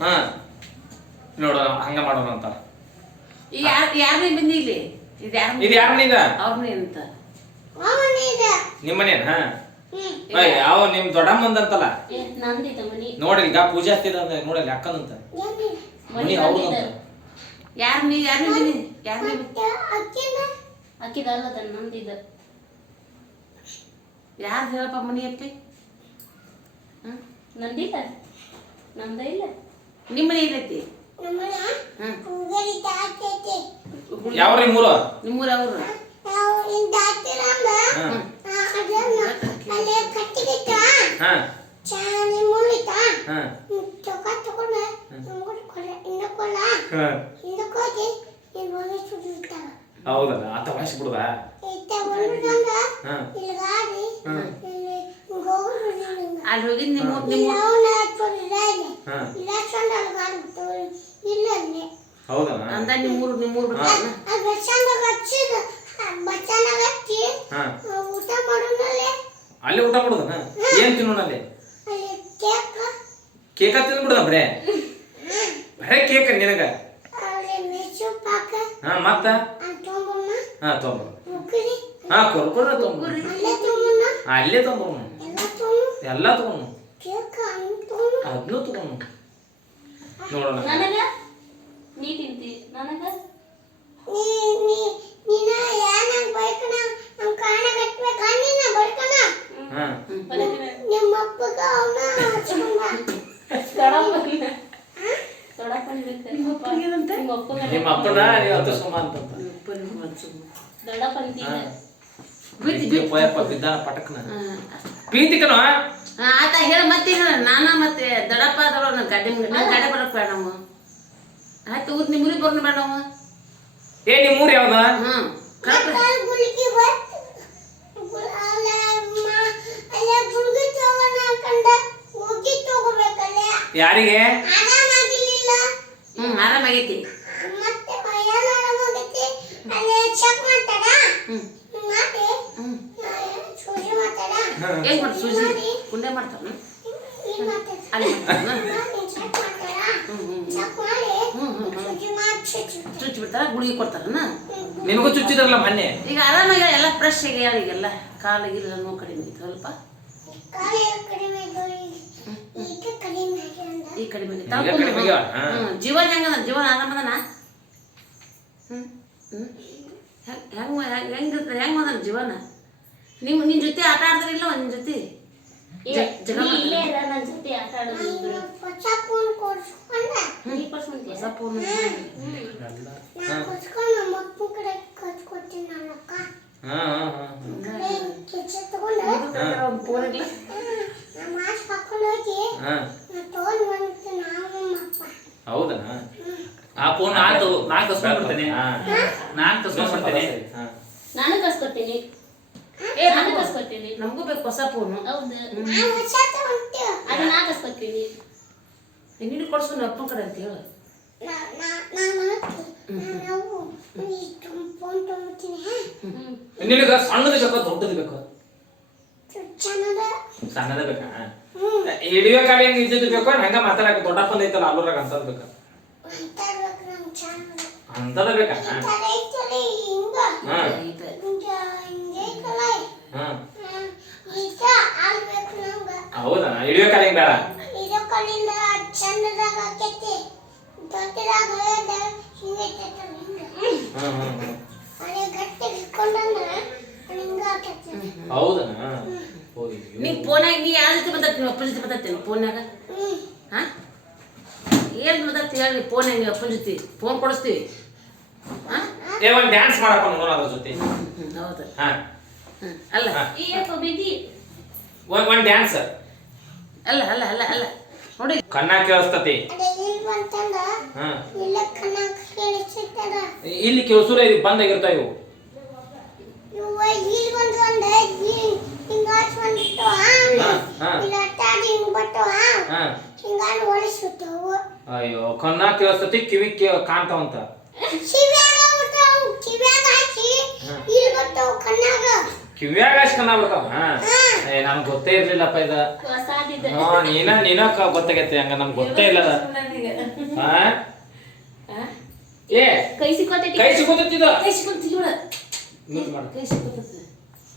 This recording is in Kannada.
ಹಾ ನೋಡು ಹಂಗ ಮಾಡೋಣ ಅಂತ. ಯಾರನೇ ಬಂದಿ ಇಲ್ಲಿ? ಇದು ಯಾರನಿದ? ಅವ್ರನ್ನೇ ಅಂತ ನಿಮ್ಮನೇನ? ಯಾವ ನಿಮ್ ದೊಡ್ಡಮ್ಮಂದಂತಲ್ಲ ನೋಡಿ ಈಗ ಪೂಜೆ ಆಗ್ತಿದ ನೋಡಲ್ಲಿ ಅಕ್ಕನಂತ ಮನಿ ಅವ್ರದಂತ. ಯಾರನೇ ಬಂದಿ? ಯಾರನೇ ಅಕ್ಕಿದಲ್ಲ ನಂದಿದ್ದ. ಯಾರು ಹೇಳಪ್ಪ ಮನಿ ಅಪ್ಪಿ? ನಂದಿಲ್ಲ, ನಮ್ದ ಇಲ್ಲ. ನಿಮ್ಮ ಮನೆ ಇಲ್ಲೈತಿ? ಯಾವ ನಿಮ್ಮೂರು? ನಿಮ್ಮೂರ ಅವರು ಹೌದಲ್ಲ ಆತ ವಯಸ್ಸು ಬಿಡುದ ಅಲ್ಲಿ ಹೋಗಿ ಅಂದ ನಿಮ್ಮೂರು ಅಲ್ಲಿ ಊಟ ಮಾಡುದನ? ಏನ್ ತಿನ್ನೋಣ ಅಲ್ಲಿ? ಕೇಕ ತಿಂದ್ಬಿಡುದ ಬರೇ ಕೇಕ ನಿನಗ? ಹಾ ಮತ್ತ ಹಾ ತೊಂಬ ಹಾ ಕೊರ್ಕೊರ ತೊಂಬ ಅಲ್ಲೇ ತೊಂಬ ಎಲ್ಲ ತಗೊಂಡು ಅದನ್ನು ತಗೊಂಡು ನೋಡೋಣ. ನನಗ ನೀ ತಿಂತಿ, ನನಗ ನಿಮ್ಮ ಅಪ್ಪನ ನೀವು ಹತ್ತಸ್ಕೊಂಬ ಅಂತ ಬಿದ್ದಾನ ಪಟಕ್ನ ಪ್ರೀತಿಕನ ಆತ ಹೇಳ ಮತ್ತೆ ಹೇಳ ನಾನ ಮತ್ತೆ ದಡಪ್ಪ ಅದಳ ಗಾಡಿ ಗಾಡಿ ಬರಕ್ ಬೇಡ ನಾವು ಆಯ್ತು ಊರ್ ನಿಮ್ಮೂರಿಗೆ ಬರ್ನ ಬೇಡ ನಾವು. ಏ ನಿಮ್ಮೂರು ಯಾವ್ದ? ಯಾರಿಗೆ? ಆರಾಮಾಗೈತಿ. ಏನ್ ಮಾಡ್ತ ಸೂಜಿ ಕುಂಡೆ ಮಾಡ್ತಾರ ಚುಚ್ಚಿ ಬಿಡ್ತಾರ ಗುಳಿಗೆ ಕೊಡ್ತಾರನ? ನಿನಗೂ ಚುಚ್ಚಿದ್ರಲ್ಲ ಮೊನ್ನೆ. ಈಗ ಆರಾಮಾಗಿ ಎಲ್ಲ ಫ್ರೆಶ್ ಆಗ್ಯಾಳ ಈಗೆಲ್ಲ ಕಾಲಿಗಿಲ್ಲ ನೋವು ಕಡಿಮೆ ಐತಿ ಸ್ವಲ್ಪ ಈ ಕಡಿಮೆ ಜೀವನ ಹೆಂಗದ? ಜೀವನ ಆರಾಮದನ? ಹೆಂಗ್ ಅದನ ಜೀವನ? ನಿನ್ ಜೊತೆ ಆಟ ಆಡ್ತಾರಿಲ್ಲ ನಿನ್ ಜೊತೆ? ಹೌದಾ? ಆ ಫೋನ್ ಆಯ್ತು ನಾನ್ ಕಸ್ಕೊಂಡ್ಬಿಡ್ತೇನೆ. ನಾನ್ ಕಸ್ಕೊಂಡ್ಬಿಡ್ತೇನೆ. ನಾನು ಕಸ್ಕೊತೀನಿ. ನಮಗೂ ಬೇಕು ಹೊಸ ಫೋನು. ಅದು ನಾ ಕಸ್ಕೊತೀನಿ. ನೀನು ಕೊಡ್ಸ್ಕೊಂಡು ಅಪ್ಪನ ಕಡೆ ಅಂತ ಹೇಳು. ನಿನಗ ಸಣ್ಣದ ಬೇಕು ದೊಡ್ಡದು ಬೇಕು? ಸಣ್ಣದ ಬೇಕಾ? ಹಿಡಿಯೋ ಕಾಲ ಹೆಂಗ್ ಇದ್ದಿದ್ದು ಬೇಕು ಹಂಗ ಮಾತಾಡಕ ದೊಡ್ಡಪ್ಪಂದ ಐತಲ್ಲ ಅಲ್ಲೂರಾಗ ಅಂತದ್ ಬೇಕಾ? ಅಂತದ ಬೇಕಾ? ಹೌದಾ? ಹಿಡಿಯೋ ಕಾಲ ಹೆಂಗ್ ಬೇಡ? ಹೌದಾ? ನೀ ಫೋನಾಗ ನೀ ಯಾವ ಜೊತೆ ಮಾತಾಡ್ತೀನಿ? ಅಪ್ಪನ ಜೊತೆ ಮಾತಾಡ್ತೀನಿ ಫೋನ್ಯಾಗ? ಹಾ ಏನ್ ಮಾತಾಡ್ತಿ ಹೇಳಿ ಫೋನ್ಯಾಗ? ನೀವು ಅಪ್ಪನ ಜೊತೆ ಫೋನ್ ಕೊಡಿಸ್ತೀವಿ. ಒಂದ್ ಡ್ಯಾನ್ಸ್ ಮಾಡಪ್ಪ ನೋಡೋಣ ಅದ್ರ ಜೊತೆ. ಹೌದು. ಅಲ್ಲ ಒಂದ್ ಡ್ಯಾನ್ಸ್ ಅಲ್ಲ ಅಲ್ಲ ಅಲ್ಲ ಅಲ್ಲ ನೋಡಿ ಕಣ್ಣ ಕೇಳಿಸ್ತತಿ. ಇಲ್ಲಿ ಕೇಳಿಸೂರ ಇದು ಬಂದಾಗಿರ್ತಾವ ಇವು. ಅಯ್ಯೋ ಕಣ್ಣ ಕೇಳಿಸ್ತತಿ ಕಿವಿ ಕಾಣ್ತಾವಂತ. ಕಿವ್ಯಾಗ ಹಚ್ಕೊಂಡ ಬಿಡ್ತಾವ. ನಮ್ಗೆ ಗೊತ್ತೇ ಇರ್ಲಿಲ್ಲಪ್ಪ ಇದು. ಹೊಸಾದಿದೆ. ನೀನ ಗೊತ್ತಾಗೈತೆ ಹಂಗ ನಮ್ಗೆ ಗೊತ್ತೇ ಇಲ್ಲ ಅದ. ಹಾ ಏ ಕೈ ಸಿಕ್ಕೋತೈತಿ. ಕೈ ಸಿಗೋತಿದ ಕೈ ಸಿಕ್ಕೊಂತಿಲ್ಲ ಯೂಸ್ ಮಾಡು. ಕೈ ಸಿಕ್ಕೊತೈತಿ